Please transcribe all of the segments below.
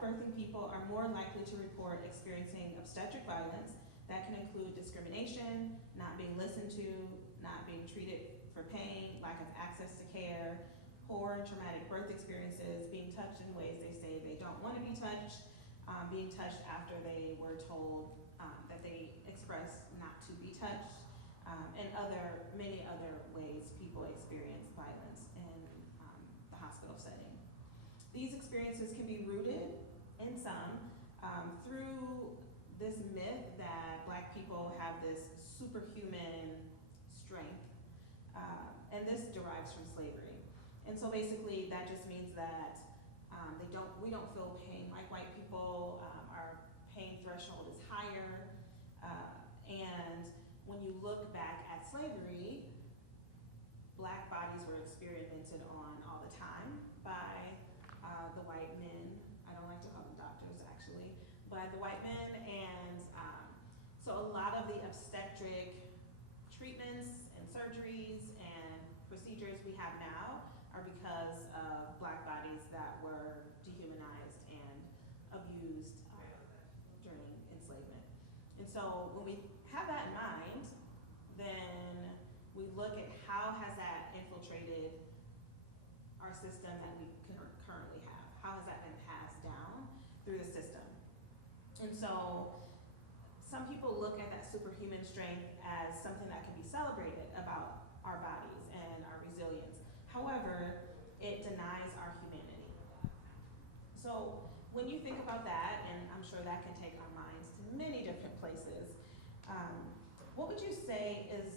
birthing people are more likely to report experiencing obstetric violence that can include discrimination, not being listened to, not being treated for pain, lack of access to care, poor and traumatic birth experiences, being touched in ways they say they don't want to be touched, being touched after they were told that they expressed not to be touched, and many other ways people experience violence in the hospital setting. These experiences can be rooted in some through this myth that Black people have this superhuman strength, and this derives from slavery. And so basically that just means that we don't feel pain like white people. Our pain threshold is higher, and when you look back at slavery, Black bodies were experimented on all the time by the white men. I don't like to call them doctors, actually, by the white men. And so a lot of the obstetric treatments and surgeries and procedures we have now are because of Black bodies that were dehumanized and abused during enslavement. And so when we have that in mind, then we look at how has that infiltrated our system that we currently have. How has that been passed down through the system? And so some people look at that superhuman strength as something that can be celebrated about our bodies and our resilience. However, it denies our humanity. So when you think about that, and I'm sure that can take our minds to many different places, what would you say is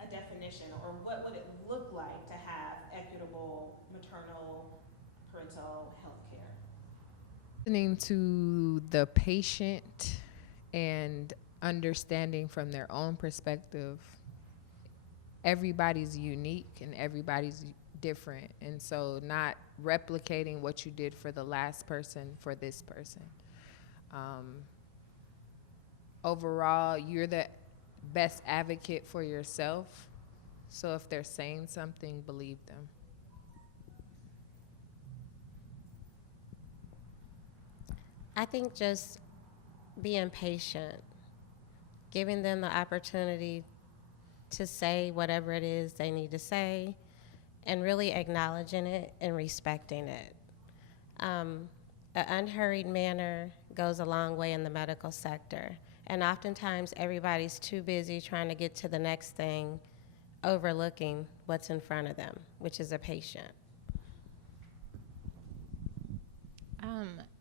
a definition, or what would it look like to have equitable maternal parental health care? Listening to the patient and understanding from their own perspective. Everybody's unique and everybody's different, and so not replicating what you did for the last person for this person. Overall, you're the best advocate for yourself, so if they're saying something, believe them. I think just being patient, giving them the opportunity to say whatever it is they need to say, and really acknowledging it and respecting it. An unhurried manner goes a long way in the medical sector, and oftentimes everybody's too busy trying to get to the next thing, overlooking what's in front of them, which is a patient.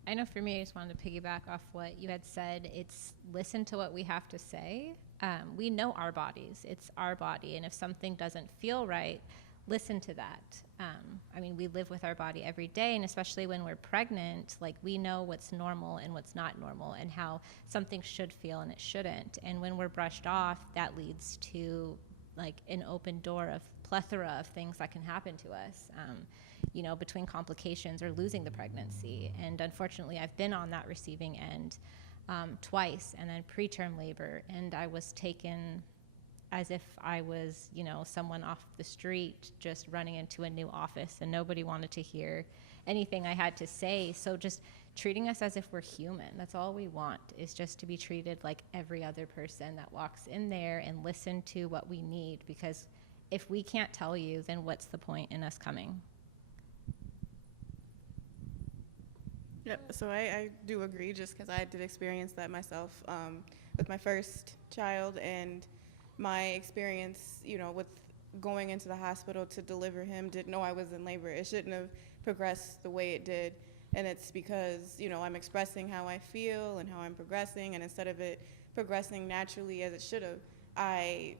I know for me, I just wanted to piggyback off what you had said. It's listen to what we have to say. We know our bodies. It's our body. And if something doesn't feel right, listen to that. I mean, we live with our body every day, and especially when we're pregnant, like, we know what's normal and what's not normal and how something should feel and it shouldn't. And when we're brushed off, that leads to like an open door of plethora of things that can happen to us. Between complications or losing the pregnancy. And unfortunately, I've been on that receiving end twice, and then preterm labor, and I was taken as if I was, someone off the street just running into a new office, and nobody wanted to hear anything I had to say. So just treating us as if we're human. That's all we want, is just to be treated like every other person that walks in there, and listen to what we need, because if we can't tell you, then what's the point in us coming? Yep, so I do agree, just because I did experience that myself with my first child, and my experience, with going into the hospital to deliver him, didn't know I was in labor. It shouldn't have progressed the way it did, and it's because, I'm expressing how I feel and how I'm progressing, and instead of it progressing naturally as it should have, I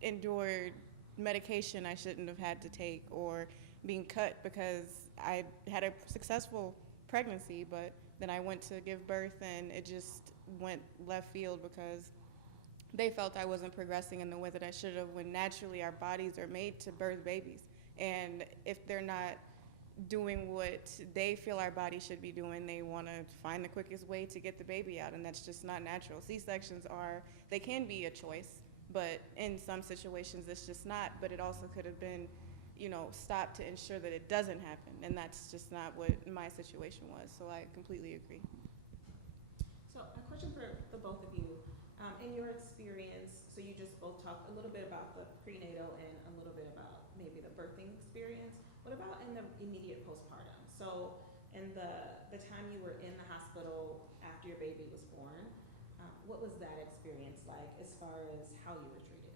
endured medication I shouldn't have had to take, or being cut because I had a successful pregnancy, but then I went to give birth and it just went left field because they felt I wasn't progressing in the way that I should have, when naturally our bodies are made to birth babies. And if they're not doing what they feel our body should be doing, they want to find the quickest way to get the baby out, and that's just not natural. C-sections they can be a choice, but in some situations it's just not. But it also could have been stop to ensure that it doesn't happen. And that's just not what my situation was. So I completely agree. So a question for the both of you. In your experience, so you just both talked a little bit about the prenatal and a little bit about maybe the birthing experience. What about in the immediate postpartum? So in the time you were in the hospital after your baby was born, what was that experience like as far as how you were treated?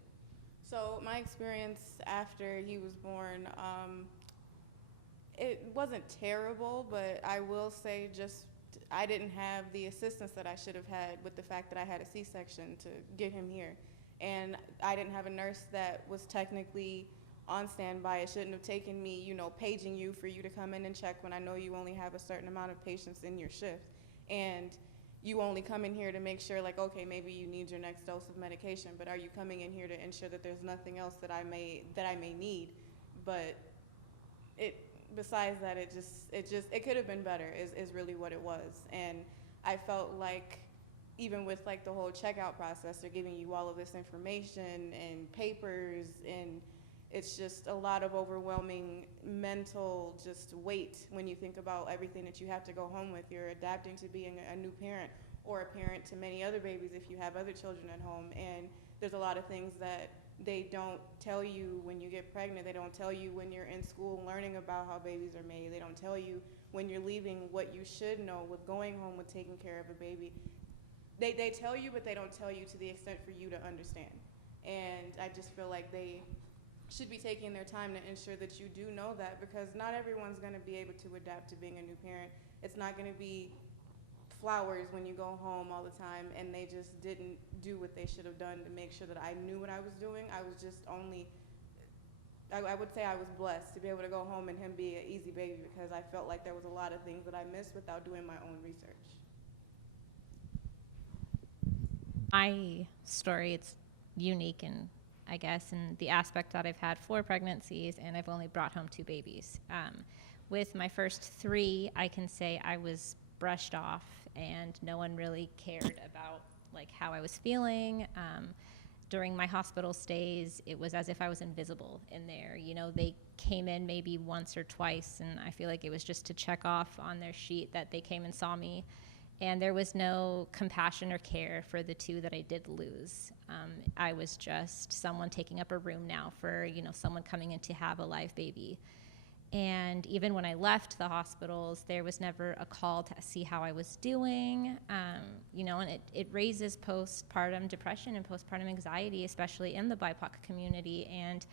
So my experience after he was born, it wasn't terrible, but I will say I didn't have the assistance that I should have had with the fact that I had a C-section to get him here. And I didn't have a nurse that was technically on standby. It shouldn't have taken me, paging you for you to come in and check when I know you only have a certain amount of patients in your shift. And you only come in here to make sure, like, okay, maybe you need your next dose of medication, but are you coming in here to ensure that there's nothing else that I may need? But besides that, it could have been better is really what it was. And I felt like even with like the whole checkout process, they're giving you all of this information and papers, and it's just a lot of overwhelming mental just weight when you think about everything that you have to go home with. You're adapting to being a new parent or a parent to many other babies if you have other children at home. And there's a lot of things that they don't tell you when you get pregnant. They don't tell you when you're in school learning about how babies are made. They don't tell you when you're leaving what you should know with going home with taking care of a baby. They tell you, but they don't tell you to the extent for you to understand. And I just feel like they should be taking their time to ensure that you do know that, because not everyone's going to be able to adapt to being a new parent. It's not going to be flowers when you go home all the time, and they just didn't do what they should have done to make sure that I knew what I was doing. I was just I would say I was blessed to be able to go home and him be an easy baby, because I felt like there was a lot of things that I missed without doing my own research. My story, it's unique and I guess in the aspect that I've had 4 pregnancies and I've only brought home 2 babies. With my first 3, I can say I was brushed off and no one really cared about like how I was feeling. During my hospital stays, it was as if I was invisible in there. They came in maybe once or twice, and I feel like it was just to check off on their sheet that they came and saw me. And there was no compassion or care for the 2 that I did lose. I was just someone taking up a room now for, someone coming in to have a live baby. And even when I left the hospitals, there was never a call to see how I was doing. And it raises postpartum depression and postpartum anxiety, especially in the BIPOC community. And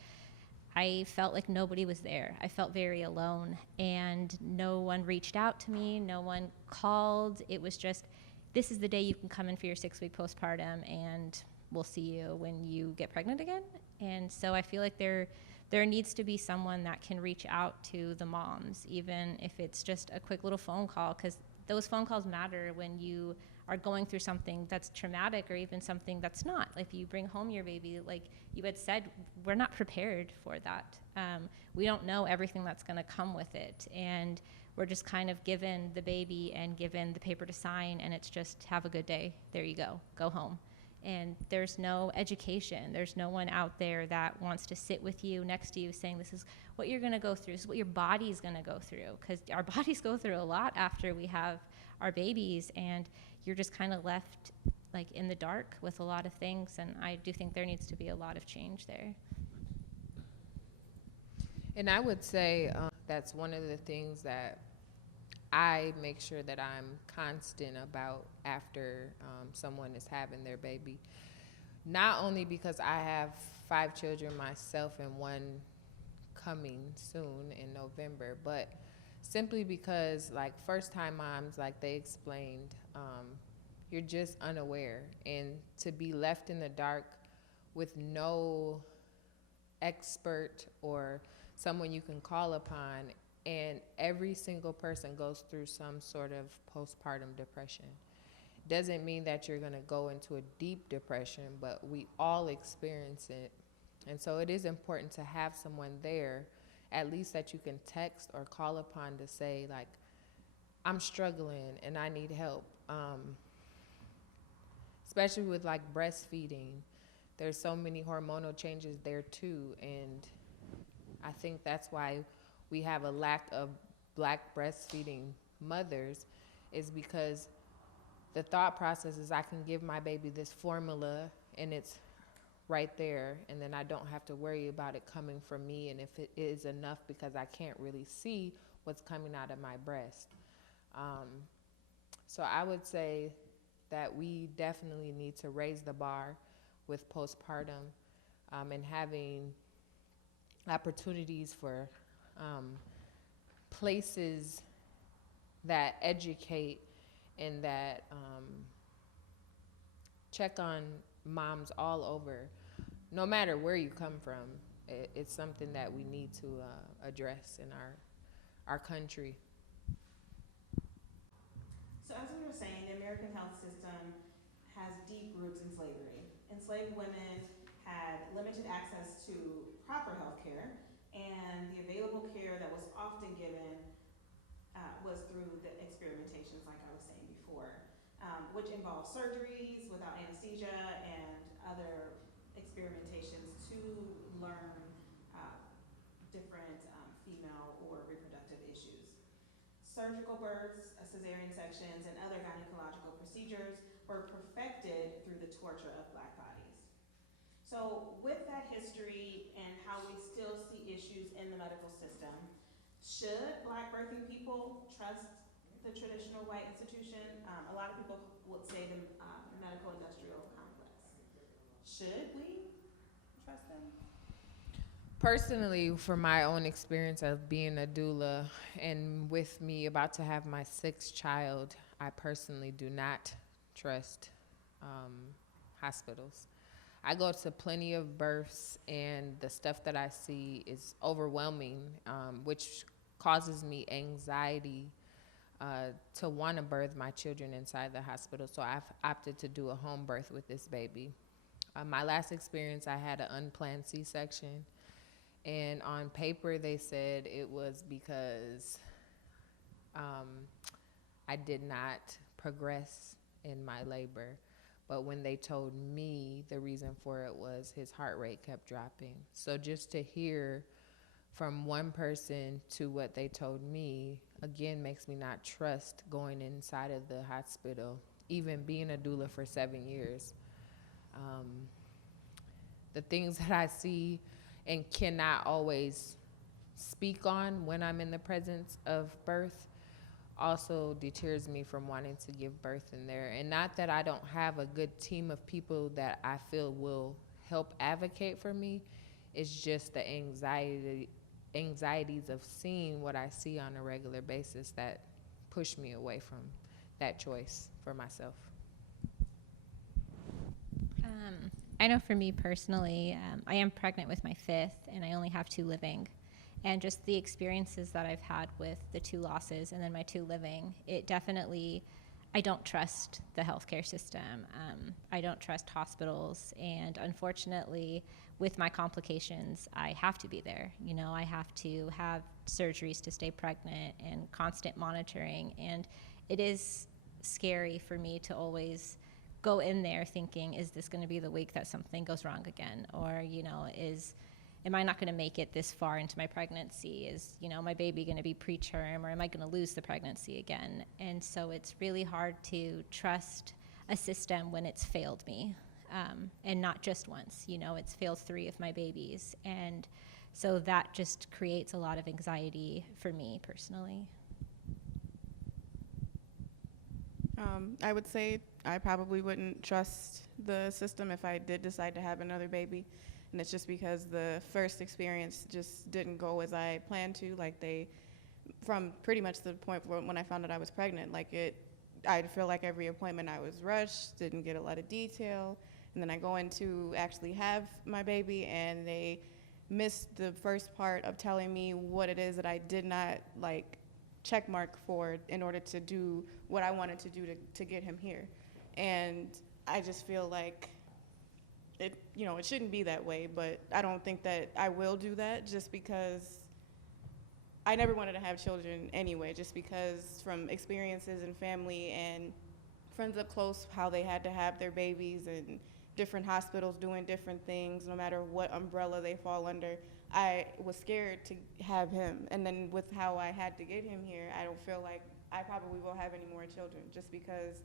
I felt like nobody was there. I felt very alone, and no one reached out to me. No one called. It was just, this is the day you can come in for your 6-week postpartum, and we'll see you when you get pregnant again. And so I feel like there needs to be someone that can reach out to the moms, even if it's just a quick little phone call, because those phone calls matter when you are going through something that's traumatic or even something that's not. Like, if you bring home your baby, like you had said, we're not prepared for that. We don't know everything that's going to come with it. And we're just kind of given the baby and given the paper to sign, and it's just, have a good day. There you go home. And there's no education. There's no one out there that wants to sit with you, next to you, saying this is what you're going to go through. This is what your body's going to go through, because our bodies go through a lot after we have our babies, and you're just kind of left like in the dark with a lot of things. And I do think there needs to be a lot of change there. And I would say that's one of the things that I make sure that I'm constant about after someone is having their baby. Not only because I have 5 children myself and 1 coming soon in November, but simply because, like, first-time moms, like they explained, you're just unaware. And to be left in the dark with no expert or someone you can call upon, and every single person goes through some sort of postpartum depression. Doesn't mean that you're gonna go into a deep depression, but we all experience it. And so it is important to have someone there, at least that you can text or call upon to say, like, I'm struggling and I need help. Especially with like breastfeeding, there's so many hormonal changes there too. And I think that's why we have a lack of black breastfeeding mothers, is because the thought process is I can give my baby this formula and it's right there, and then I don't have to worry about it coming from me, and if it is enough, because I can't really see what's coming out of my breast. So I would say that we definitely need to raise the bar with postpartum, and having opportunities for places that educate and that check on moms all over, no matter where you come from. It's something that we need to address in our country. So as we were saying, the American health system has deep roots in slavery. Enslaved women had limited access to proper health care, and the available care that was often given was through the experimentations, like I was saying before, which involved surgeries without anesthesia and other experimentations to learn different female or reproductive issues. Surgical births, cesarean sections, and other gynecological procedures were perfected through the torture of black bodies. So with that history and how we still see issues in the medical system, should black birthing people trust the traditional white institution? A lot of people would say the medical industrial complex. Should we trust them? Personally, from my own experience of being a doula, and with me about to have my 6th child, I personally do not trust hospitals. I go to plenty of births, and the stuff that I see is overwhelming, which causes me anxiety to want to birth my children inside the hospital. So I've opted to do a home birth with this baby. My last experience, I had an unplanned C-section. And on paper, they said it was because I did not progress in my labor. But when they told me the reason for it was his heart rate kept dropping. So just to hear from one person to what they told me, again, makes me not trust going inside of the hospital, even being a doula for 7 years. The things that I see and cannot always speak on when I'm in the presence of birth also deters me from wanting to give birth in there. And not that I don't have a good team of people that I feel will help advocate for me, it's just the anxieties of seeing what I see on a regular basis that push me away from that choice for myself. I know for me personally, I am pregnant with my 5th, and I only have 2 living. And just the experiences that I've had with the 2 losses and then my 2 living, it definitely, I don't trust the healthcare system. I don't trust hospitals. And unfortunately, with my complications, I have to be there. You know, I have to have surgeries to stay pregnant and constant monitoring. And it is scary for me to always go in there thinking, is this going to be the week that something goes wrong again? Or, you know, am I not going to make it this far into my pregnancy? Is, you know, my baby going to be preterm, or am I going to lose the pregnancy again? And so it's really hard to trust a system when it's failed me, and not just once. You know, it's failed 3 of my babies. And so that just creates a lot of anxiety for me personally. I would say I probably wouldn't trust the system if I did decide to have another baby. And it's just because the first experience just didn't go as I planned to. Like, from pretty much the point when I found out I was pregnant, I'd feel like every appointment I was rushed, didn't get a lot of detail. And then I go in to actually have my baby, and they missed the first part of telling me what it is that I did not check mark for in order to do what I wanted to do to get him here. And I just feel like it shouldn't be that way, but I don't think that I will do that, just because I never wanted to have children anyway, just because from experiences and family and friends up close, how they had to have their babies and different hospitals doing different things, no matter what umbrella they fall under. I was scared to have him. And then with how I had to get him here, I don't feel like I probably will have any more children just because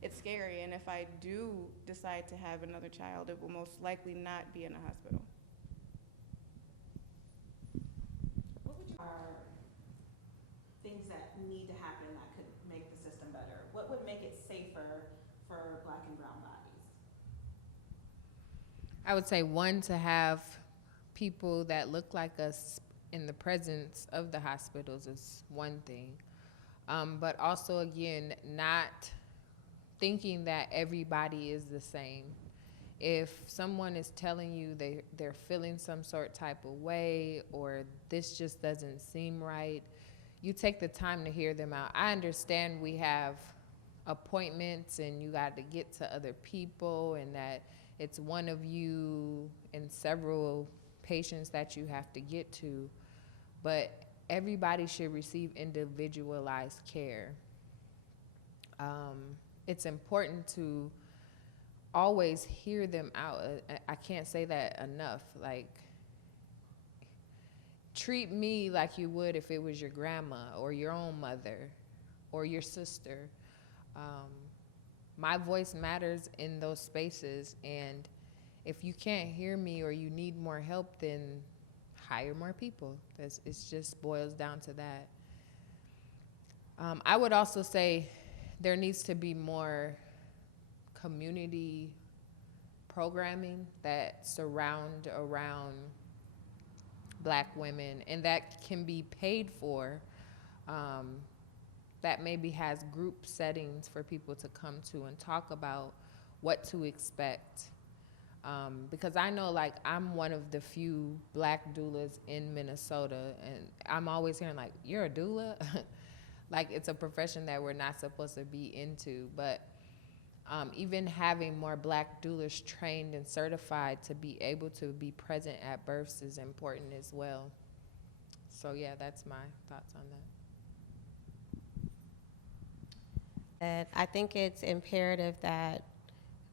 it's scary. And if I do decide to have another child, it will most likely not be in a hospital. What would you are things that need to happen that could make the system better? What would make it safer for Black and brown bodies? I would say one, to have people that look like us in the presence of the hospitals is one thing. But also, again, not thinking that everybody is the same. If someone is telling you they're feeling some type of way, or this just doesn't seem right, you take the time to hear them out. I understand we have appointments and you got to get to other people, and that it's one of you and several patients that you have to get to, but everybody should receive individualized care. It's important to always hear them out. I can't say that enough. Like, treat me like you would if it was your grandma or your own mother or your sister. My voice matters in those spaces, and if you can't hear me or you need more help, then hire more people. It just boils down to that. I would also say there needs to be more community programming that surround around Black women and that can be paid for, that maybe has group settings for people to come to and talk about what to expect. Because I know, like, I'm one of the few Black doulas in Minnesota, and I'm always hearing, like, you're a doula? Like, it's a profession that we're not supposed to be into. But even having more Black doulas trained and certified to be able to be present at births is important as well. So yeah, that's my thoughts on that. I think it's imperative that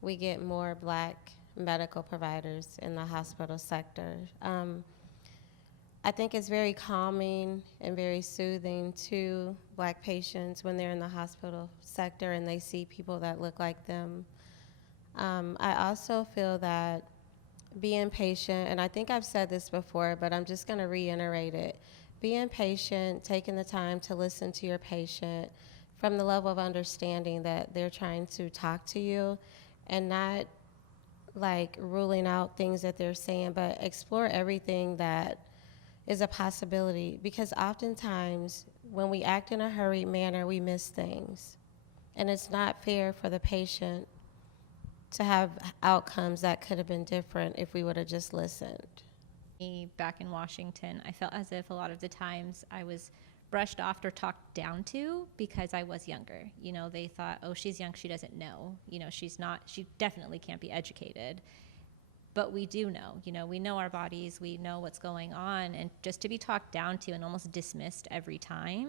we get more Black medical providers in the hospital sector. I think it's very calming and very soothing to Black patients when they're in the hospital sector and they see people that look like them. I also feel that being patient, and I think I've said this before, but I'm just going to reiterate it. Being patient, taking the time to listen to your patient from the level of understanding that they're trying to talk to you, and not like ruling out things that they're saying, but explore everything that is a possibility, because oftentimes when we act in a hurried manner, we miss things. And it's not fair for the patient to have outcomes that could have been different if we would have just listened. Me back in Washington, I felt as if a lot of the times I was brushed off or talked down to because I was younger. You know, they thought, oh, she's young, she doesn't know. You know, she definitely can't be educated. But we do know, we know our bodies, we know what's going on, and just to be talked down to and almost dismissed every time,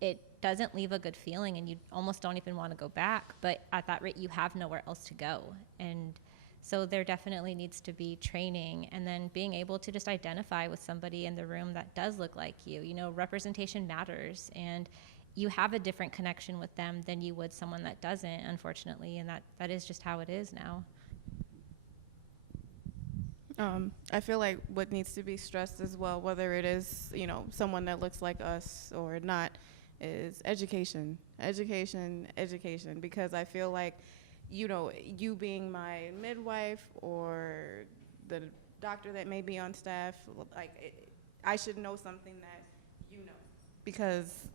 it doesn't leave a good feeling, and you almost don't even want to go back. But at that rate, you have nowhere else to go. And so there definitely needs to be training, and then being able to just identify with somebody in the room that does look like you. Representation matters, and you have a different connection with them than you would someone that doesn't, unfortunately, and that is just how it is now. I feel like what needs to be stressed as well, whether it is, someone that looks like us or not, is education, because I feel like, you being my midwife or the doctor that may be on staff, I should know something that because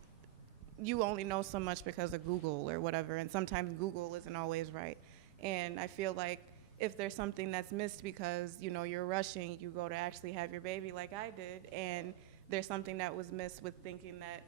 you only know so much because of Google or whatever, and sometimes Google isn't always right. And I feel like if there's something that's missed because, you're rushing, you go to actually have your baby like I did, and there's something that was missed with thinking that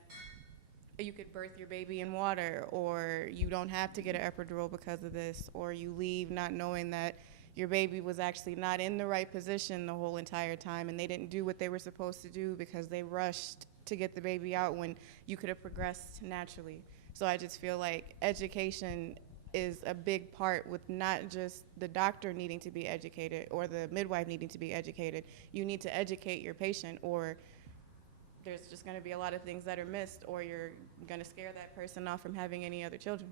you could birth your baby in water, or you don't have to get an epidural because of this, or you leave not knowing that your baby was actually not in the right position the whole entire time, and they didn't do what they were supposed to do because they rushed to get the baby out when you could have progressed naturally. So I just feel like education is a big part with not just the doctor needing to be educated or the midwife needing to be educated. You need to educate your patient, or there's just going to be a lot of things that are missed, or you're going to scare that person off from having any other children.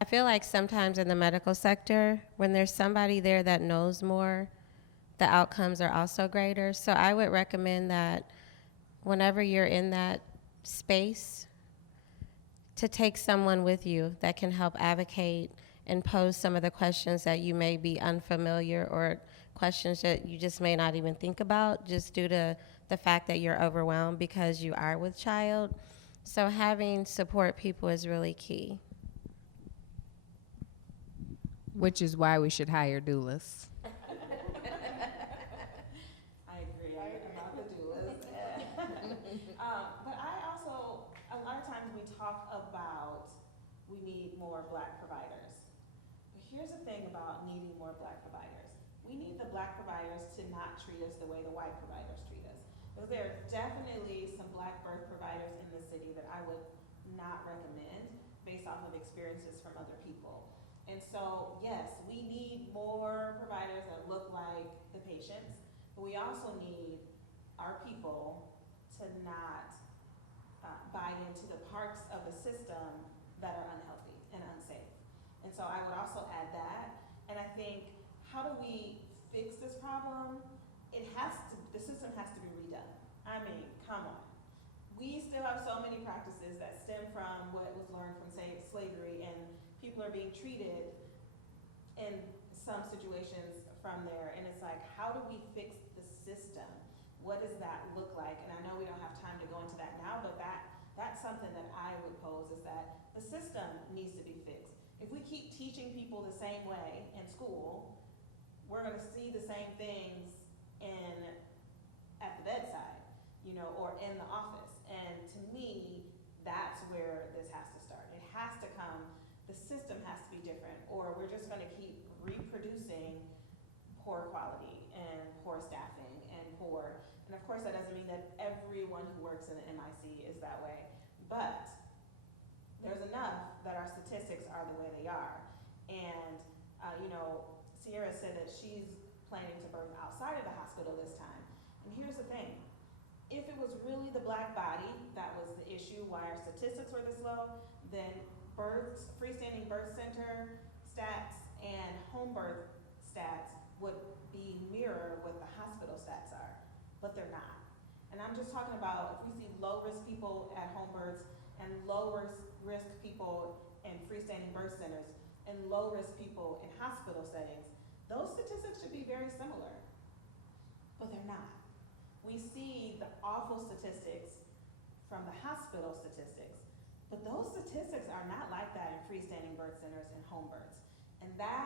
I feel like sometimes in the medical sector, when there's somebody there that knows more, the outcomes are also greater. So I would recommend that whenever you're in that space, to take someone with you that can help advocate and pose some of the questions that you may be unfamiliar, or questions that you just may not even think about, just due to the fact that you're overwhelmed because you are with child. So having support people is really key. Which is why we should hire doulas. I agree about the doulas. But I also, a lot of times we talk about we need more Black providers. But here's the thing about needing more Black providers. We need the Black providers to not treat us the way the white providers treat us. Because there are definitely some Black birth providers in the city that I would not recommend based off of experiences from other people. And so, yes, we need more providers that look like the patients, but we also need our people to not buy into the parts of the system that are unhealthy and unsafe. And so I would also add that. And I think, how do we fix this problem? The system has to be redone. I mean, come on. We still have so many practices that stem from what was learned from, say, slavery, and people are being treated in some situations from there. And it's like, how do we fix the system? What does that look like? And I know we don't have time to go into that now, but that's something that I would pose, is that the system needs to be fixed. If we keep teaching people the same way in school, we're gonna see the same things at the bedside, or in the office. And to me, that's where this has to start. It has to come, the system has to be different, or we're just gonna keep reproducing poor quality and poor staffing and of course that doesn't mean that everyone who works in the MIC is that way, but there's enough that our statistics are the way they are. And Sierra said that she's planning to birth outside of the hospital this time. And here's the thing, if it was really the Black body that was the issue, why our statistics were this low, then freestanding birth center stats and home birth stats would be mirror what the hospital stats are, but they're not. And I'm just talking about, if we see low risk people at home births and low risk people in freestanding birth centers and low risk people in hospital settings, those statistics should be very similar, but they're not. We see the awful statistics from the hospital statistics, but those statistics are not like that in freestanding birth centers and home births. And that